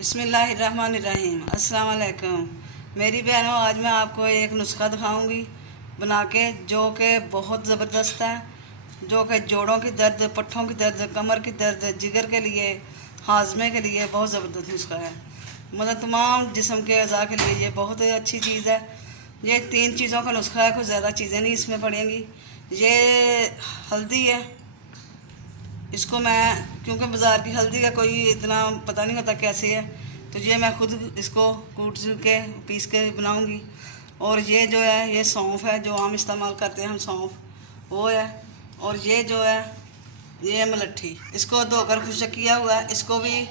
बिस्मिल्लाहिर्रहमानिर्रहीम। अस्सलाम वालेकुम मेरी बहनों, आज मैं आपको एक नुस्खा दिखाऊंगी बना के, जो कि बहुत ज़बरदस्त है, जो कि जोड़ों की दर्द, पट्ठों की दर्द, कमर की दर्द, जिगर के लिए, हाजमे के लिए बहुत ज़बरदस्त नुस्खा है। मतलब तमाम जिस्म के अज़ा के लिए ये बहुत अच्छी चीज़ है। ये 3 चीज़ों का नुस्खा है, कोई ज़्यादा चीज़ें नहीं इसमें पड़ेंगी। ये हल्दी है, इसको मैं, क्योंकि बाज़ार की हल्दी का कोई इतना पता नहीं होता कैसे है, तो ये मैं खुद इसको कूट के पीस के बनाऊंगी। और ये जो है, ये सौंफ है, जो आम इस्तेमाल करते हैं हम सौंफ, वो है। और ये जो है, ये है मलट्ठी, इसको धोकर खुश्क किया हुआ है, इसको भी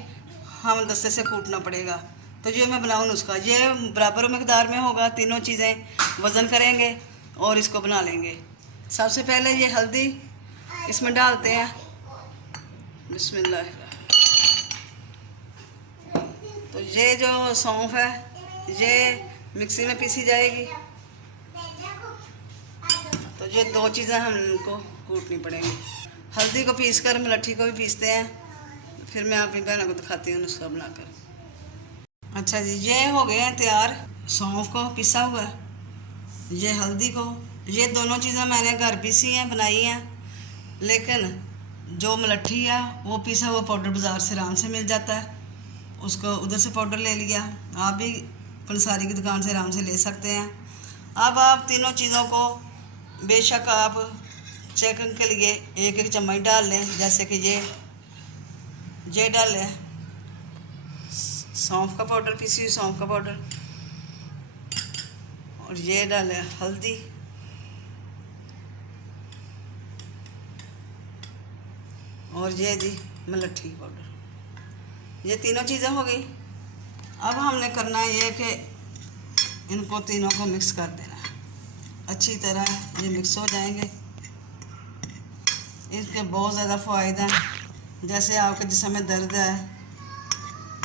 हम दस्ते से कूटना पड़ेगा। तो ये मैं बनाऊँ उसका, ये बराबर मकदार में होगा, तीनों चीज़ें वज़न करेंगे और इसको बना लेंगे। सबसे पहले ये हल्दी इसमें डालते हैं, बिस्मिल्लाह। तो ये जो सौंफ है, ये मिक्सी में पीसी जाएगी। तो ये 2 चीज़ें हमको कूटनी पड़ेंगी। हल्दी को पीस कर मलट्ठी को भी पीसते हैं, फिर मैं अपनी बहनों को दिखाती हूँ नुस्खा बनाकर। अच्छा जी, ये हो गए हैं तैयार। सौंफ को पिसा हुआ, ये हल्दी को, ये दोनों चीज़ें मैंने घर पीसी हैं, बनाई हैं। लेकिन जो मलट्ठी है वो पिसा हुआ पाउडर बाज़ार से आराम से मिल जाता है, उसको उधर से पाउडर ले लिया। आप भी पंसारी की दुकान से आराम से ले सकते हैं। अब आप तीनों चीज़ों को बेशक आप चेकिंग के लिए एक एक चम्मच डाल लें। जैसे कि ये डाल लें सौंफ का पाउडर, पिसी हुई सौंफ का पाउडर, और ये डालें हल्दी, और ये जी मलट्ठी पाउडर। ये तीनों चीज़ें हो गई। अब हमने करना है ये कि इनको तीनों को मिक्स कर देना है अच्छी तरह। ये मिक्स हो जाएंगे। इसके बहुत ज़्यादा फ़ायदे हैं। जैसे आपके जिस्म में दर्द है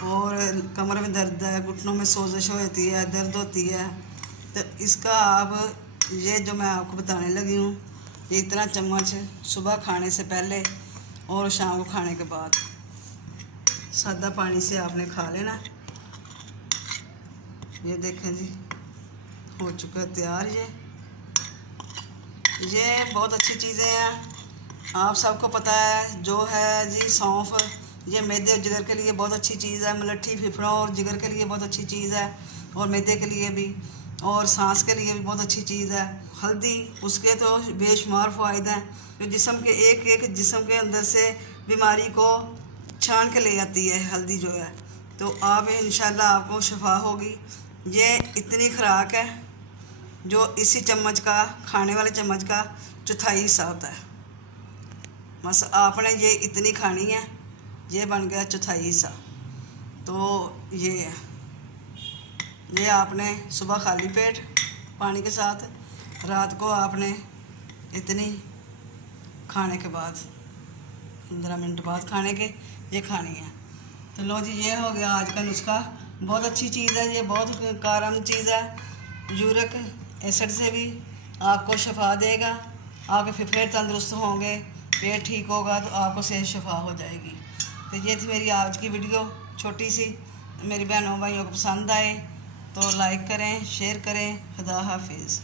और कमर में दर्द है, घुटनों में सोजिश होती है, दर्द होती है, तो इसका आप, ये जो मैं आपको बताने लगी हूँ, ये इतना चम्मच सुबह खाने से पहले और शाम को खाने के बाद सादा पानी से आपने खा लेना। ये देखें जी, हो चुका है तैयार। ये बहुत अच्छी चीज़ें हैं, आप सबको पता है। जो है जी सौंफ, ये मैदे और जिगर के लिए बहुत अच्छी चीज़ है। मलट्ठी फेफड़ों और जिगर के लिए बहुत अच्छी चीज़ है, और मैदे के लिए भी, और सांस के लिए भी बहुत अच्छी चीज़ है। हल्दी, उसके तो बेशुमार फ़ायदे हैं, जो जिस्म के एक एक जिस्म के अंदर से बीमारी को छान के ले आती है हल्दी जो है। तो आप इंशाल्लाह आपको शफा होगी। ये इतनी खुराक है जो इसी चम्मच का, खाने वाले चम्मच का चौथाई हिस्सा होता है। बस आपने ये इतनी खानी है, ये बन गया चौथाई हिस्सा। तो ये आपने सुबह खाली पेट पानी के साथ, रात को आपने इतनी खाने के बाद 15 मिनट बाद खाने के ये खानी है। तो लो जी, ये हो गया आज का नुस्खा। बहुत अच्छी चीज़ है, ये बहुत कारगर चीज़ है। यूरिक एसिड से भी आपको शफा देगा, आपके फेफड़े तंदुरुस्त होंगे, पेट ठीक होगा, तो आपको सेहत शफा हो जाएगी। तो ये थी मेरी आज की वीडियो, छोटी सी। मेरी बहनों भाइयों को पसंद आए तो लाइक करें, शेयर करें। खुदा हाफिज़।